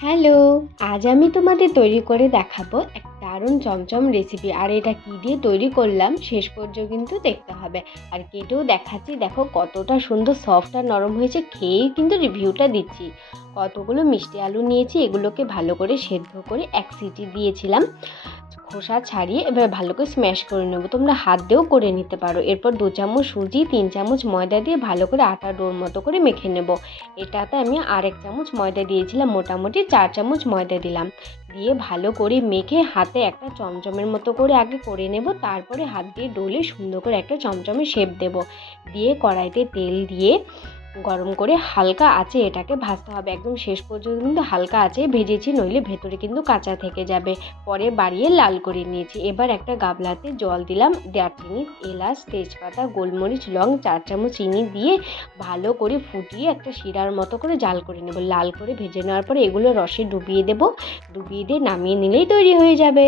Hello! আজ আমি তোমাদের তৈরি করে দেখাবো এক দারুণ চমচম রেসিপি। আর এটা কী দিয়ে তৈরি করলাম শেষ পর্যন্ত কিন্তু দেখতে হবে। আর কেটেও দেখাচ্ছি, দেখো কতটা সুন্দর সফট আর নরম হয়েছে, খেয়েই কিন্তু রিভিউটা দিচ্ছি। কতগুলো মিষ্টি আলু নিয়েছি, এগুলোকে ভালো করে সেদ্ধ করে ১ সিটি দিয়েছিলাম। খোসা ছাড়িয়ে এবার ভালো করে স্ম্যাশ করে নেব। তোমরা হাত দিয়েও করে নিতে পারো। এরপর ২ চামচ সুজি, ৩ চামচ ময়দা দিয়ে ভালো করে আটা ডোর মতো করে মেখে নেব। এটাতে আমি আর ১ চামচ ময়দা দিয়েছিলাম, মোটামুটি ৪ চামচ ময়দা দিলাম। দিয়ে ভালো করে মেখে হাতে একটা চমচমের মতো করে আগে করে নেব, তারপরে হাত দিয়ে ডলে সুন্দর করে একটা চমচমের শেপ দেব। দিয়ে কড়াইতে তেল দিয়ে গরম করে হালকা আঁচে এটাকে ভাজতে হবে। একদম শেষ পর্যন্ত কিন্তু হালকা আঁচে ভেজেছি, নইলে ভেতরে কিন্তু কাঁচা থেকে যাবে। পরে বাড়িয়ে লাল করে নিয়েছি। এবার একটা গামলাতে জল দিলাম, দারচিনি, এলাচ, তেজপাতা, গোলমরিচ, লং, ৪ চামচ চিনি দিয়ে ভালো করে ফুটিয়ে একটা শিরার মতো করে জাল করে নেব। লাল করে ভেজে নেওয়ার পরে এগুলো রসে ডুবিয়ে দেব। ডুবিয়ে দিয়ে নামিয়ে নিলেই তৈরি হয়ে যাবে।